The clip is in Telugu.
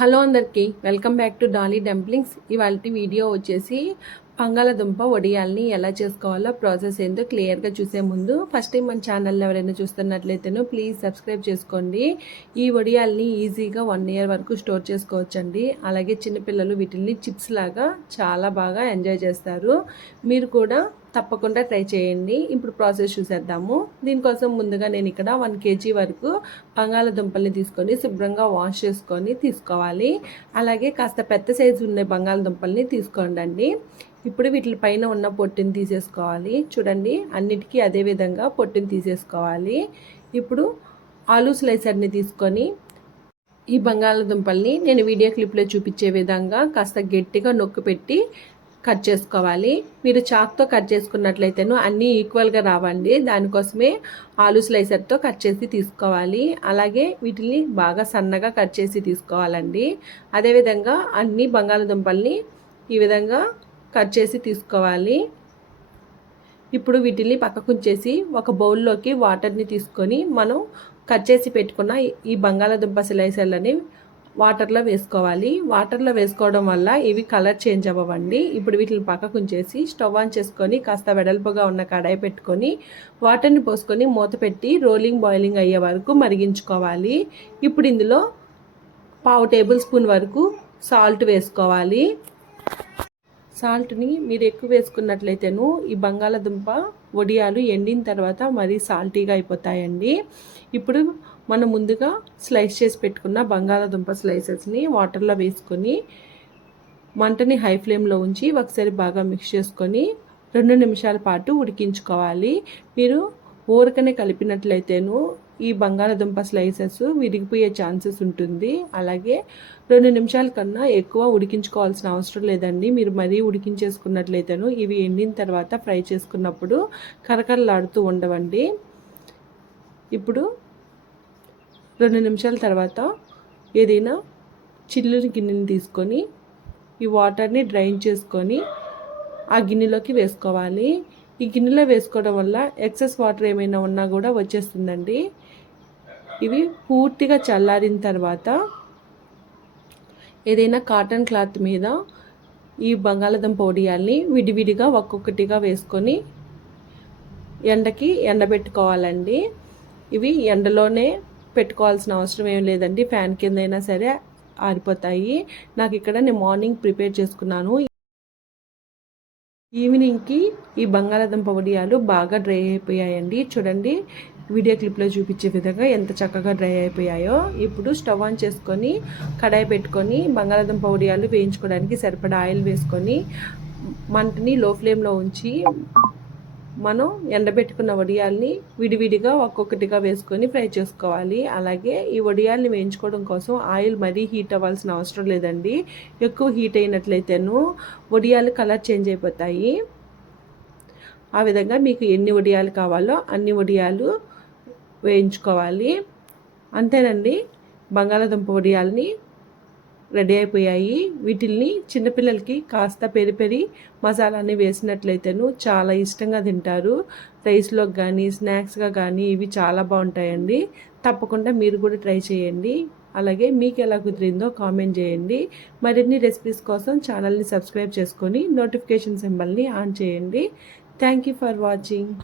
హలో అందరికీ welcome back to Dolly dumplings. ఇవాళ వీడియో వచ్చేసి బంగాళదుంప వడియాల్ని ఎలా చేసుకోవాలో ప్రాసెస్ ఏందో క్లియర్గా చూసే ముందు ఫస్ట్ టైం మన ఛానల్ ఎవరైనా చూస్తున్నట్లయితేనో ప్లీజ్ సబ్స్క్రైబ్ చేసుకోండి. ఈ వడియాల్ని ఈజీగా 1 year వరకు స్టోర్ చేసుకోవచ్చండి. అలాగే చిన్నపిల్లలు వీటిని చిప్స్ లాగా చాలా బాగా ఎంజాయ్ చేస్తారు. మీరు కూడా తప్పకుండా ట్రై చేయండి. ఇప్పుడు ప్రాసెస్ చూసేద్దాము. దీనికోసం ముందుగా నేను ఇక్కడ 1 kg వరకు బంగాళదుంపల్ని తీసుకొని శుభ్రంగా వాష్ చేసుకొని తీసుకోవాలి. అలాగే కాస్త పెద్ద సైజు ఉన్న బంగాళదుంపల్ని తీసుకోండి. ఇప్పుడు వీటి పైన ఉన్న పొట్టుని తీసేసుకోవాలి. చూడండి, అన్నిటికీ అదే విధంగా పొట్టుని తీసేసుకోవాలి. ఇప్పుడు ఆలూ స్లైసర్ని తీసుకొని ఈ బంగాళదుంపల్ని నేను వీడియో క్లిప్లో చూపించే విధంగా కాస్త గట్టిగా నొక్కి పెట్టి కట్ చేసుకోవాలి. మీరు చాక్తో కట్ చేసుకున్నట్లయితేను అన్నీ ఈక్వల్గా రావండి. దానికోసమే ఆలూ స్లైసర్తో కట్ చేసి తీసుకోవాలి. అలాగే వీటిని బాగా సన్నగా కట్ చేసి తీసుకోవాలండి. అదేవిధంగా అన్ని బంగాళదుంపల్ని ఈ విధంగా కట్ చేసి తీసుకోవాలి. ఇప్పుడు వీటిని పక్కకుంచేసి ఒక బౌల్లోకి వాటర్ని తీసుకొని మనం కట్ చేసి పెట్టుకున్న ఈ బంగాళదుంప స్లైసర్లని వాటర్లో వేసుకోవాలి. వాటర్లో వేసుకోవడం వల్ల ఇవి కలర్ చేంజ్ అవ్వండి. ఇప్పుడు వీటిని పక్కకుంచేసి స్టవ్ ఆన్ చేసుకొని కాస్త వెడల్పుగా ఉన్న కడాయి పెట్టుకొని వాటర్ని పోసుకొని మూత పెట్టి బాయిలింగ్ అయ్యే వరకు మరిగించుకోవాలి. ఇప్పుడు ఇందులో 1/2 టేబుల్ స్పూన్ వరకు సాల్ట్ వేసుకోవాలి. సాల్ట్ని మీరు ఎక్కువ వేసుకున్నట్లయితేను ఈ బంగాళదుంప వడియాలు ఎండిన తర్వాత మరీ సాల్టీగా అయిపోతాయండి. ఇప్పుడు మనం ముందుగా స్లైస్ చేసి పెట్టుకున్న బంగాళదుంప స్లైసెస్ని వాటర్లో వేసుకొని మంటని హై ఫ్లేమ్లో ఉంచి ఒకసారి బాగా మిక్స్ చేసుకొని 2 నిమిషాల పాటు ఉడికించుకోవాలి. మీరు ఊరకనే కలిపినట్లయితేను ఈ బంగాళదుంప స్లైసెస్ విరిగిపోయే ఛాన్సెస్ ఉంటుంది. అలాగే 2 నిమిషాల కన్నా ఎక్కువ ఉడికించుకోవాల్సిన అవసరం లేదండి. మీరు మరీ ఉడికించేసుకున్నట్లయితేను ఇవి ఎండిన తర్వాత ఫ్రై చేసుకున్నప్పుడు కరకరలాడుతూ ఉండవండి. ఇప్పుడు 2 నిమిషాల తర్వాత ఏదైనా చిల్లుని గిన్నెని తీసుకొని ఈ వాటర్ని డ్రైన్ చేసుకొని ఆ గిన్నెలోకి వేసుకోవాలి. ఈ గిన్నెలో వేసుకోవడం వల్ల ఎక్సెస్ వాటర్ ఏమైనా ఉన్నా కూడా వచ్చేస్తుందండి. ఇవి పూర్తిగా చల్లారిన తర్వాత ఏదైనా కాటన్ క్లాత్ మీద ఈ బంగాళదుంప వడియాల్ని విడివిడిగా ఒక్కొక్కటిగా వేసుకొని ఎండకి ఎండబెట్టుకోవాలండి. ఇవి ఎండలోనే పెట్టుకోవాల్సిన అవసరం ఏం లేదండి. ఫ్యాన్ కింద అయినా సరే ఆరిపోతాయి. నాకు ఇక్కడ నేను మార్నింగ్ ప్రిపేర్ చేసుకున్నాను. ఈవినింగ్కి ఈ బంగాళదుంప వడియాలు బాగా డ్రై అయిపోయాయండి. చూడండి, వీడియో క్లిప్లో చూపించే విధంగా ఎంత చక్కగా డ్రై అయిపోయాయో. ఇప్పుడు స్టవ్ ఆన్ చేసుకొని కడాయి పెట్టుకొని బంగాళదుంప వడియాలు వేయించుకోవడానికి సరిపడా ఆయిల్ వేసుకొని మంటని లో ఫ్లేమ్లో ఉంచి మనం ఎండబెట్టుకున్న వడియాల్ని విడివిడిగా ఒక్కొక్కటిగా వేసుకొని ఫ్రై చేసుకోవాలి. అలాగే ఈ వడియాల్ని వేయించుకోవడం కోసం ఆయిల్ మరీ హీట్ అవ్వాల్సిన అవసరం లేదండి. ఎక్కువ హీట్ అయినట్లయితేను వడియాలు కలర్ చేంజ్ అయిపోతాయి. ఆ విధంగా మీకు ఎన్ని వడియాలు కావాలో అన్ని వడియాలు వేయించుకోవాలి. అంతేనండి, బంగాళదుంప వడియాల్ని రెడీ అయిపోయాయి. వీటిల్ని చిన్నపిల్లలకి కాస్త పెరి మసాలాని వేసినట్లయితేను చాలా ఇష్టంగా తింటారు. రైస్లోకి కానీ స్నాక్స్గా కానీ ఇవి చాలా బాగుంటాయండి. తప్పకుండా మీరు కూడా ట్రై చేయండి. అలాగే మీకు ఎలా కుదిరిందో కామెంట్ చేయండి. మరిన్ని రెసిపీస్ కోసం ఛానల్ని సబ్స్క్రైబ్ చేసుకొని నోటిఫికేషన్ సింబల్ని ఆన్ చేయండి. Thank you for watching.